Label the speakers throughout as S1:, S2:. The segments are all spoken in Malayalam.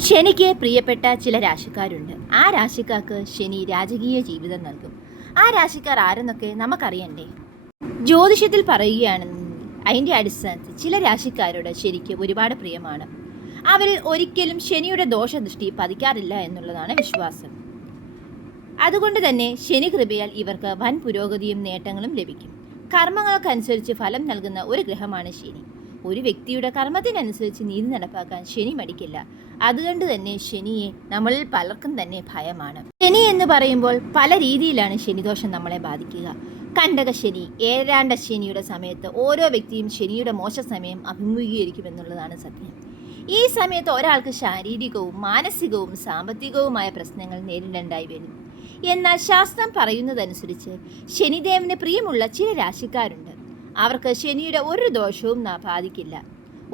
S1: ശനിക്ക് പ്രിയപ്പെട്ട ചില രാശിക്കാരുണ്ട്. ആ രാശിക്കാർക്ക് ശനി രാജകീയ ജീവിതം നൽകും. ആ രാശിക്കാർ ആരെന്നൊക്കെ നമുക്കറിയണ്ടേ? ജ്യോതിഷത്തിൽ പറയുകയാണെന്ന് അതിന്റെ അടിസ്ഥാനത്തിൽ ചില രാശിക്കാരോട് ശനിക്ക് ഒരുപാട് പ്രിയമാണ്. അവരിൽ ഒരിക്കലും ശനിയുടെ ദോഷദൃഷ്ടി പതിക്കാറില്ല എന്നുള്ളതാണ് വിശ്വാസം. അതുകൊണ്ട് തന്നെ ശനി കൃപയാൽ ഇവർക്ക് വൻ പുരോഗതിയും നേട്ടങ്ങളും ലഭിക്കും. കർമ്മങ്ങൾക്കനുസരിച്ച് ഫലം നൽകുന്ന ഒരു ഗ്രഹമാണ് ശനി. ഒരു വ്യക്തിയുടെ കർമ്മത്തിനനുസരിച്ച് നീതി നടപ്പാക്കാൻ ശനി മടിക്കില്ല. അതുകൊണ്ട് തന്നെ ശനിയെ നമ്മളിൽ പലർക്കും തന്നെ ഭയമാണ്. ശനി എന്ന് പറയുമ്പോൾ പല രീതിയിലാണ് ശനിദോഷം നമ്മളെ ബാധിക്കുക. കണ്ടക ശനി ഏഴാണ്ട ശനിയുടെ സമയത്ത് ഓരോ വ്യക്തിയും ശനിയുടെ മോശ സമയം അഭിമുഖീകരിക്കുമെന്നുള്ളതാണ് സത്യം. ഈ സമയത്ത് ഒരാൾക്ക് ശാരീരികവും മാനസികവും സാമ്പത്തികവുമായ പ്രശ്നങ്ങൾ നേരിടേണ്ടായി വരും. എന്നാൽ ശാസ്ത്രം പറയുന്നതനുസരിച്ച് ശനിദേവന് പ്രിയമുള്ള ചില രാശിക്കാരുണ്ട്. അവർക്ക് ശനിയുടെ ഒരു ദോഷവും ബാധിക്കില്ല.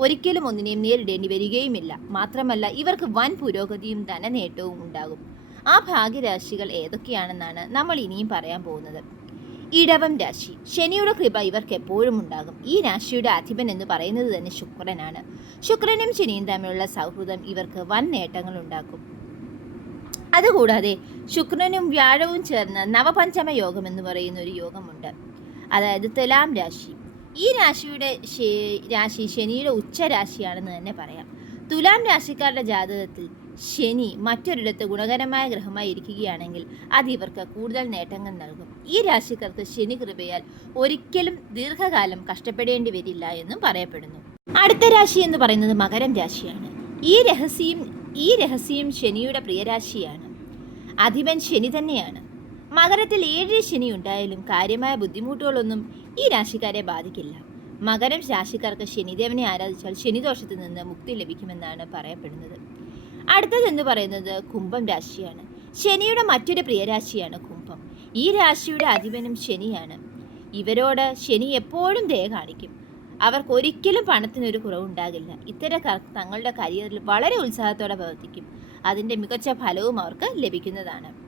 S1: ഒരിക്കലും ഒന്നിനെയും നേരിടേണ്ടി വരികയുമില്ല. മാത്രമല്ല ഇവർക്ക് വൻ പുരോഗതിയും ധനനേട്ടവും ഉണ്ടാകും. ആ ഭാഗ്യരാശികൾ ഏതൊക്കെയാണെന്നാണ് നമ്മൾ ഇനിയും പറയാൻ പോകുന്നത്. ഇടവം രാശി. ശനിയുടെ കൃപ ഇവർക്ക് എപ്പോഴും ഉണ്ടാകും. ഈ രാശിയുടെ അധിപൻ എന്ന് പറയുന്നത് തന്നെ ശുക്രനാണ്. ശുക്രനും ശനിയും തമ്മിലുള്ള സൗഹൃദം ഇവർക്ക് വൻ നേട്ടങ്ങൾ ഉണ്ടാക്കും. അതുകൂടാതെ ശുക്രനും വ്യാഴവും ചേർന്ന് നവപഞ്ചമ യോഗം എന്ന് പറയുന്ന ഒരു യോഗമുണ്ട്. അതായത് തുലാം രാശി. ഈ രാശിയുടെ രാശി ശനിയുടെ ഉച്ചരാശിയാണെന്ന് തന്നെ പറയാം. തുലാം രാശിക്കാരുടെ ജാതകത്തിൽ ശനി മറ്റൊരിടത്ത് ഗുണകരമായ ഗ്രഹമായി ഇരിക്കുകയാണെങ്കിൽ അത് ഇവർക്ക് കൂടുതൽ നേട്ടങ്ങൾ നൽകും. ഈ രാശിക്കാർക്ക് ശനി കൃപയാൽ ഒരിക്കലും ദീർഘകാലം കഷ്ടപ്പെടേണ്ടി വരില്ല എന്നും പറയപ്പെടുന്നു. അടുത്ത രാശി എന്ന് പറയുന്നത് മകരം രാശിയാണ്. ഈ രഹസ്യം ഈ രഹസ്യം ശനിയുടെ പ്രിയരാശിയാണ്. അധിപൻ ശനി തന്നെയാണ്. മകരത്തിൽ ഏഴ് ശനി ഉണ്ടായാലും കാര്യമായ ബുദ്ധിമുട്ടുകളൊന്നും ഈ രാശിക്കാരെ ബാധിക്കില്ല. മകരം രാശിക്കാർക്ക് ശനിദേവനെ ആരാധിച്ചാൽ ശനിദോഷത്തിൽ നിന്ന് മുക്തി ലഭിക്കുമെന്നാണ് പറയപ്പെടുന്നത്. അടുത്തതെന്ന് പറയുന്നത് കുംഭം രാശിയാണ്. ശനിയുടെ മറ്റൊരു പ്രിയരാശിയാണ് കുംഭം. ഈ രാശിയുടെ അധിപനും ശനിയാണ്. ഇവരോട് ശനി എപ്പോഴും ദയ കാണിക്കും. അവർക്ക് ഒരിക്കലും പണത്തിനൊരു കുറവുണ്ടാകില്ല. ഇത്തരക്കാർ തങ്ങളുടെ കരിയറിൽ വളരെ ഉത്സാഹത്തോടെ പ്രവർത്തിക്കും. അതിന്റെ മികച്ച ഫലവും അവർക്ക് ലഭിക്കുന്നതാണ്.